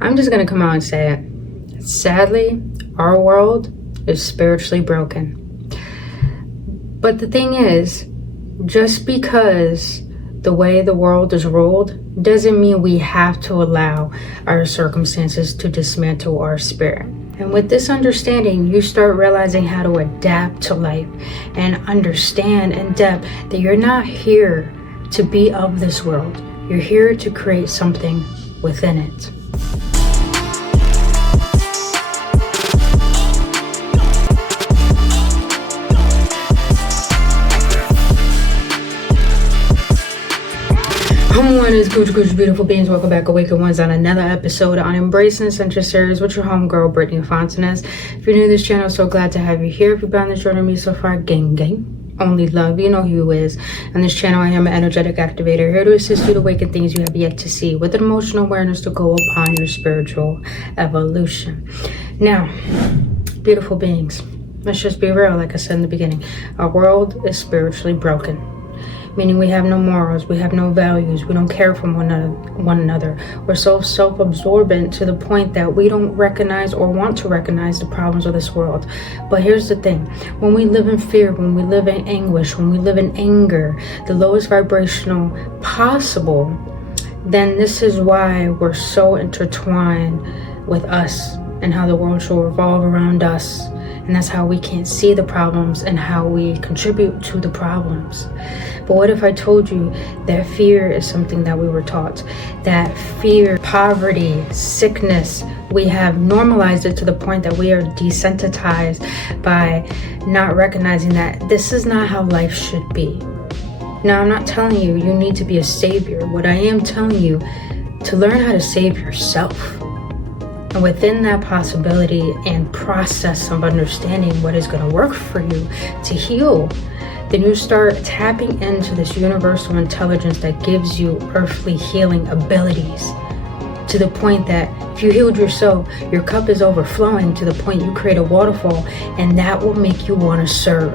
I'm just going to come out and say it. Sadly, our world is spiritually broken. But the thing is, just because the way the world is ruled doesn't mean we have to allow our circumstances to dismantle our spirit. And with this understanding, you start realizing how to adapt to life and understand in depth that you're not here to be of this world. You're here to create something within it. What is Gooch beautiful beings? Welcome back, Awakened Ones, on another episode on Embracing the Central Series with your homegirl, Brittany Fontanez. If you're new to this channel, so glad to have you here. If you've been on this journey with me so far, gang. Only love, you know who you is. On this channel, I am an energetic activator, here to assist you to awaken things you have yet to see with an emotional awareness to go upon your spiritual evolution. Now, beautiful beings, let's just be real, like I said in the beginning. Our world is spiritually broken. Meaning we have no morals, we have no values, we don't care for one another. We're so self-absorbent to the point that we don't recognize or want to recognize the problems of this world. But here's the thing, when we live in fear, when we live in anguish, when we live in anger, the lowest vibrational possible, then this is why we're so intertwined with us and how the world should revolve around us. And that's how we can't see the problems and how we contribute to the problems. But what if I told you that fear is something that we were taught? That fear, poverty, sickness, we have normalized it to the point that we are desensitized by not recognizing that this is not how life should be. Now, I'm not telling you you need to be a savior. What I am telling you, to learn how to save yourself. And within that possibility and process of understanding what is going to work for you to heal, then you start tapping into this universal intelligence that gives you earthly healing abilities, to the point that if you healed yourself, your cup is overflowing to the point you create a waterfall, and that will make you want to serve.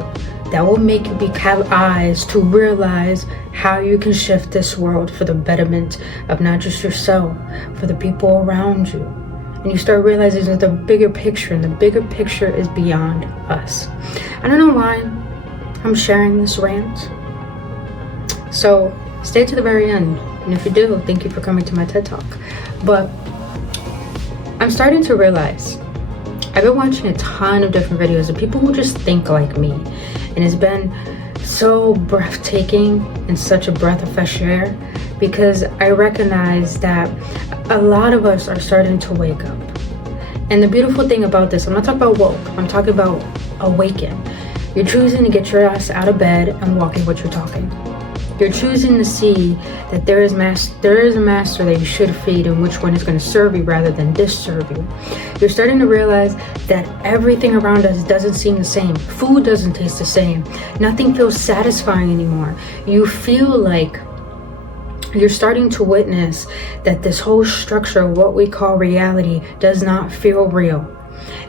That will make you have eyes to realize how you can shift this world for the betterment of not just yourself, for the people around you. And you start realizing there's a bigger picture, and the bigger picture is beyond us. I don't know why I'm sharing this rant, so stay to the very end. And if you do, thank you for coming to my TED Talk. But I'm starting to realize, I've been watching a ton of different videos of people who just think like me, and it's been so breathtaking and such a breath of fresh air, because I recognize that a lot of us are starting to wake up. And the beautiful thing about this, I'm not talking about woke, I'm talking about awaken. You're choosing to get your ass out of bed and walking what you're talking. You're choosing to see that there is a master that you should feed, and which one is going to serve you rather than disserve you. You're starting to realize that everything around us doesn't seem the same. Food doesn't taste the same. Nothing feels satisfying anymore. You feel like you're starting to witness that this whole structure of what we call reality does not feel real.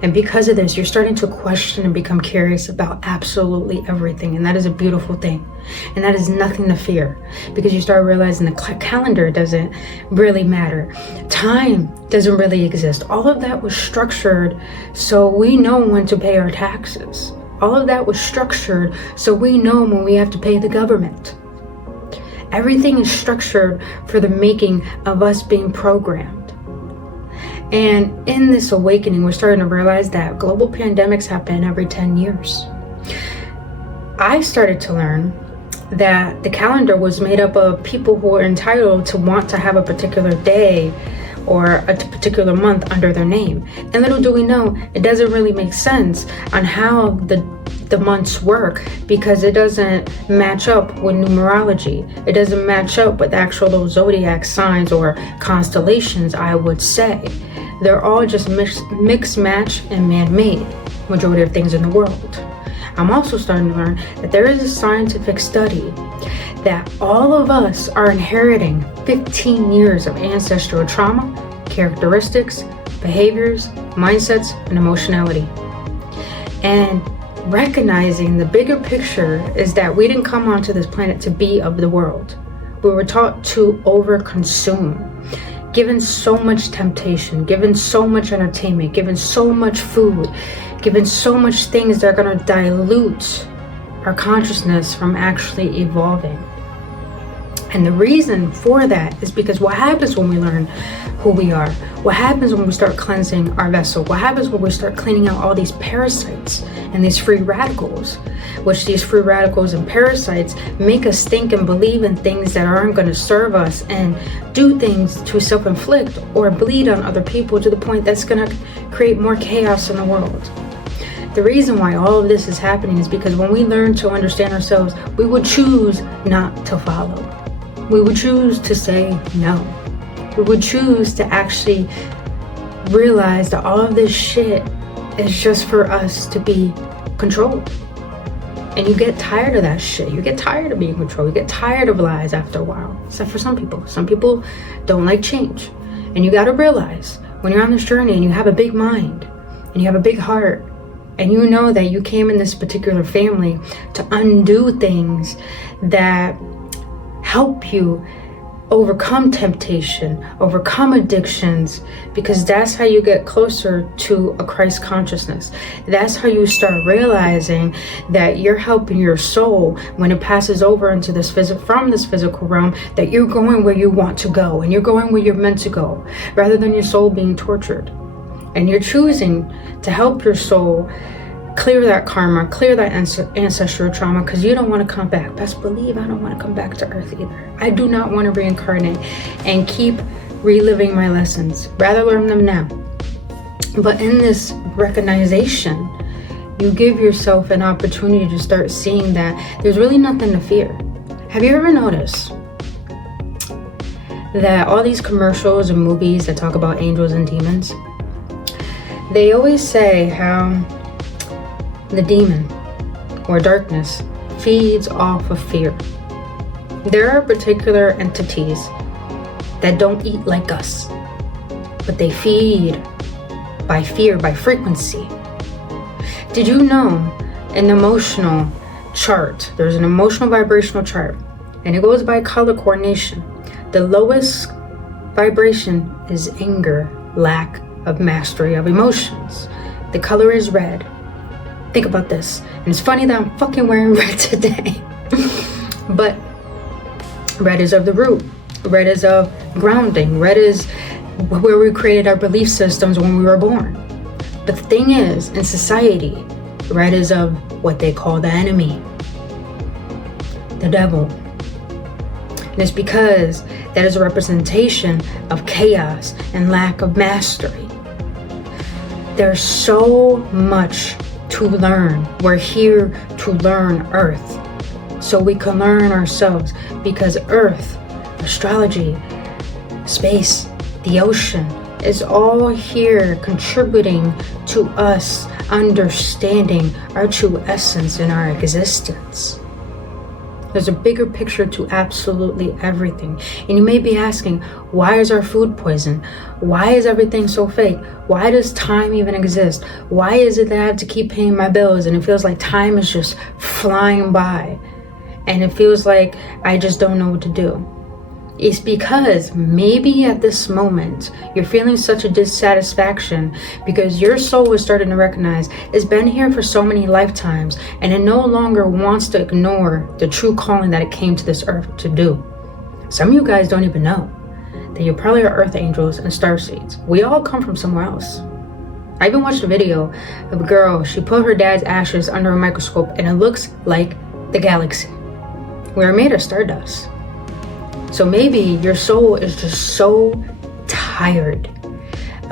And because of this, you're starting to question and become curious about absolutely everything. And that is a beautiful thing. And that is nothing to fear, because you start realizing the calendar doesn't really matter. Time doesn't really exist. All of that was structured so we know when to pay our taxes. All of that was structured so we know when we have to pay the government. Everything is structured for the making of us being programmed. And in this awakening, we're starting to realize that global pandemics happen every 10 years. I started to learn that the calendar was made up of people who are entitled to want to have a particular day or a particular month under their name. And little do we know, it doesn't really make sense on how the months work, because it doesn't match up with numerology. It doesn't match up with actual zodiac signs or constellations, I would say. They're all just mixed match and man-made, majority of things in the world. I'm also starting to learn that there is a scientific study that all of us are inheriting 15 years of ancestral trauma, characteristics, behaviors, mindsets, and emotionality. And recognizing the bigger picture is that we didn't come onto this planet to be of the world. We were taught to overconsume. given so much temptation, given so much entertainment, given so much food, given so much things that are going to dilute our consciousness from actually evolving. And the reason for that is because what happens when we learn who we are? What happens when we start cleansing our vessel? What happens when we start cleaning out all these parasites and these free radicals? Which these free radicals and parasites make us think and believe in things that aren't going to serve us, and do things to self-inflict or bleed on other people to the point that's going to create more chaos in the world. The reason why all of this is happening is because when we learn to understand ourselves, we would choose not to follow. We would choose to say no. We would choose to actually realize that all of this shit is just for us to be controlled. And you get tired of that shit. You get tired of being controlled. You get tired of lies after a while. Except for some people. Some people don't like change. And you gotta realize when you're on this journey and you have a big mind and you have a big heart, and you know that you came in this particular family to undo things that help you overcome temptation, overcome addictions, because that's how you get closer to a Christ consciousness. That's how you start realizing that you're helping your soul when it passes over into this from this physical realm, that you're going where you want to go and you're going where you're meant to go, rather than your soul being tortured. And you're choosing to help your soul clear that karma, clear that ancestral trauma, because you don't want to come back. Best believe I don't want to come back to earth either. I do not want to reincarnate and keep reliving my lessons. Rather learn them now. But in this recognition, you give yourself an opportunity to start seeing that there's really nothing to fear. Have you ever noticed that all these commercials and movies that talk about angels and demons, they always say how the demon or darkness feeds off of fear. There are particular entities that don't eat like us, but they feed by fear, by frequency. Did you know an emotional chart, there's an emotional vibrational chart, and it goes by color coordination. The lowest vibration is anger, lack of mastery of emotions. The color is red. Think about this. And it's funny that I'm fucking wearing red today. But red is of the root. Red is of grounding. Red is where we created our belief systems when we were born. But the thing is, in society, red is of what they call the enemy, the devil. And it's because that is a representation of chaos and lack of mastery. There's so much to learn. We're here to learn Earth, so we can learn ourselves, because Earth, astrology, space, the ocean is all here contributing to us understanding our true essence in our existence. There's a bigger picture to absolutely everything. And you may be asking, why is our food poison? Why is everything so fake? Why does time even exist? Why is it that I have to keep paying my bills and it feels like time is just flying by? And it feels like I just don't know what to do. It's because maybe at this moment you're feeling such a dissatisfaction because your soul is starting to recognize it's been here for so many lifetimes and it no longer wants to ignore the true calling that it came to this earth to do. Some of you guys don't even know that you probably are earth angels and starseeds. We all come from somewhere else. I even watched a video of a girl. She put her dad's ashes under a microscope and it looks like the galaxy. We are made of stardust. So maybe your soul is just so tired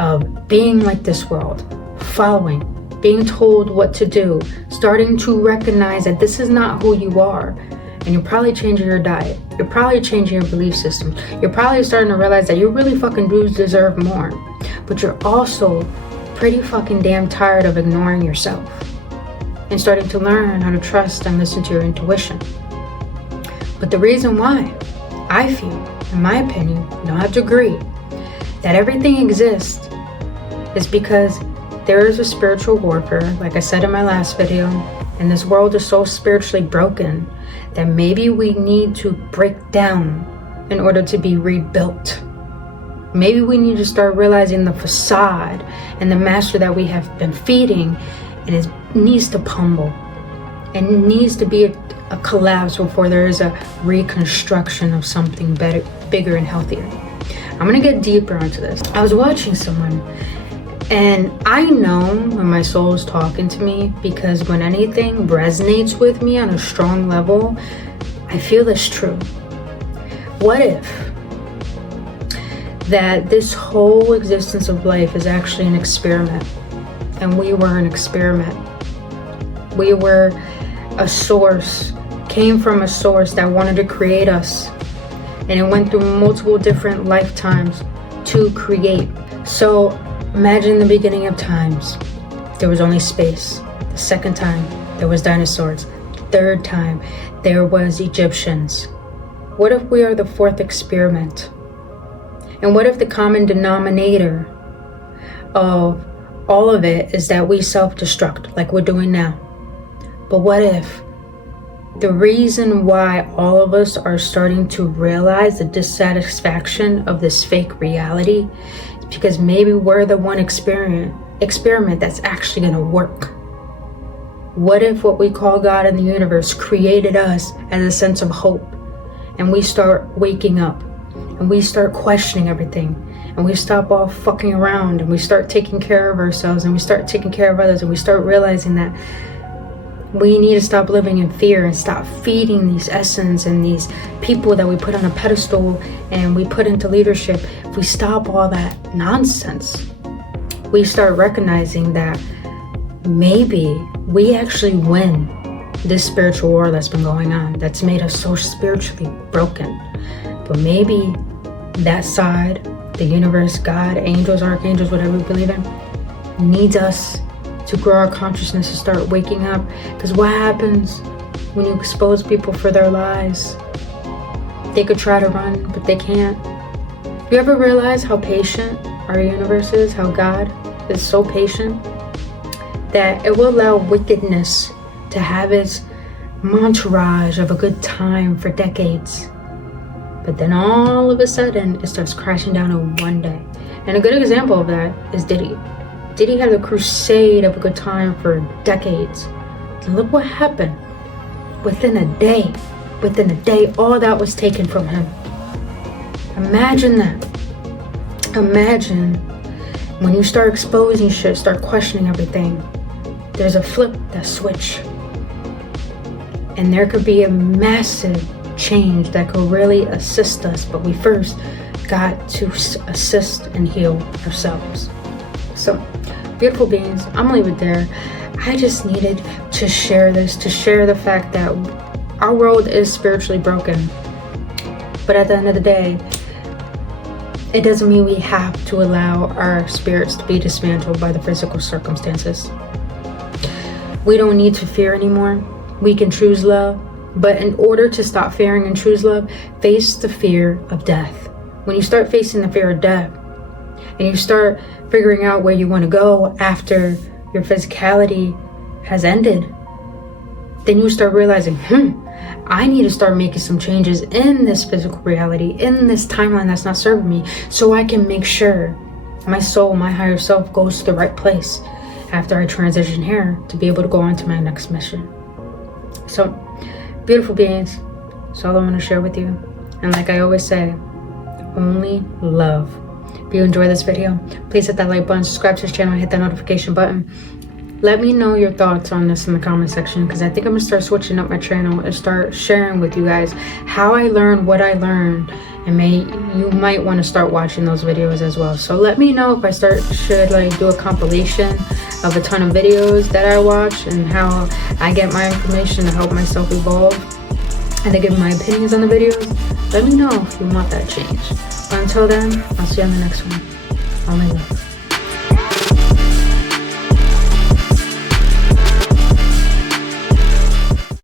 of being like this world, following, being told what to do, starting to recognize that this is not who you are. And you're probably changing your diet. You're probably changing your belief system. You're probably starting to realize that you really fucking do deserve more. But you're also pretty fucking damn tired of ignoring yourself and starting to learn how to trust and listen to your intuition. But the reason why I feel, in my opinion, you don't have to agree, that everything exists is because there is a spiritual warfare, like I said in my last video, and this world is so spiritually broken that maybe we need to break down in order to be rebuilt. Maybe we need to start realizing the facade and the master that we have been feeding, and it needs to humble. And it needs to be a collapse before there is a reconstruction of something better, bigger and healthier. I'm gonna get deeper into this. I was watching someone, and I know when my soul is talking to me, because when anything resonates with me on a strong level, I feel it's true. What if that this whole existence of life is actually an experiment, and we were an experiment? We were a source, came from a source that wanted to create us, and it went through multiple different lifetimes to create. So imagine the beginning of times, there was only space. The second time, there was dinosaurs. The third time, there was Egyptians. What if we are the fourth experiment? And what if the common denominator of all of it is that we self-destruct like we're doing now? But what if the reason why all of us are starting to realize the dissatisfaction of this fake reality is because maybe we're the one experiment that's actually going to work? What if what we call God in the universe created us as a sense of hope, and we start waking up, and we start questioning everything, and we stop all fucking around, and we start taking care of ourselves, and we start taking care of others, and we start realizing that we need to stop living in fear and stop feeding these essence and these people that we put on a pedestal and we put into leadership. If we stop all that nonsense, we start recognizing that maybe we actually win this spiritual war that's been going on, that's made us so spiritually broken. But maybe that side, the universe, God, angels, archangels, whatever we believe in, needs us to grow our consciousness and start waking up. Because what happens when you expose people for their lies? They could try to run, but they can't. You ever realize how patient our universe is, how God is so patient that it will allow wickedness to have its entourage of a good time for decades, but then all of a sudden it starts crashing down in one day? And a good example of that is Diddy. Diddy had a crusade of a good time for decades. And look what happened. Within a day, all that was taken from him. Imagine that. Imagine when you start exposing shit, start questioning everything, there's a flip, that switch. And there could be a massive change that could really assist us, but we first got to assist and heal ourselves. So, beautiful beings, I'm gonna leave it there. I just needed to share this, to share the fact that our world is spiritually broken. But at the end of the day, it doesn't mean we have to allow our spirits to be dismantled by the physical circumstances. We don't need to fear anymore. We can choose love. But in order to stop fearing and choose love, face the fear of death. When you start facing the fear of death, and you start figuring out where you want to go after your physicality has ended, then you start realizing, I need to start making some changes in this physical reality, in this timeline that's not serving me, so I can make sure my soul, my higher self, goes to the right place after I transition here to be able to go on to my next mission. So, beautiful beings, that's all I want to share with you. And like I always say, only love. If you enjoy this video, please hit that like button, subscribe to this channel, hit that notification button. Let me know your thoughts on this in the comment section, because I think I'm gonna start switching up my channel and start sharing with you guys how I learned what I learned, and you might want to start watching those videos as well. So let me know if I should like do a compilation of a ton of videos that I watch and how I get my information to help myself evolve and to give my opinions on the videos. Let me know if you want that change. But until then, I'll see you on the next one. All my love.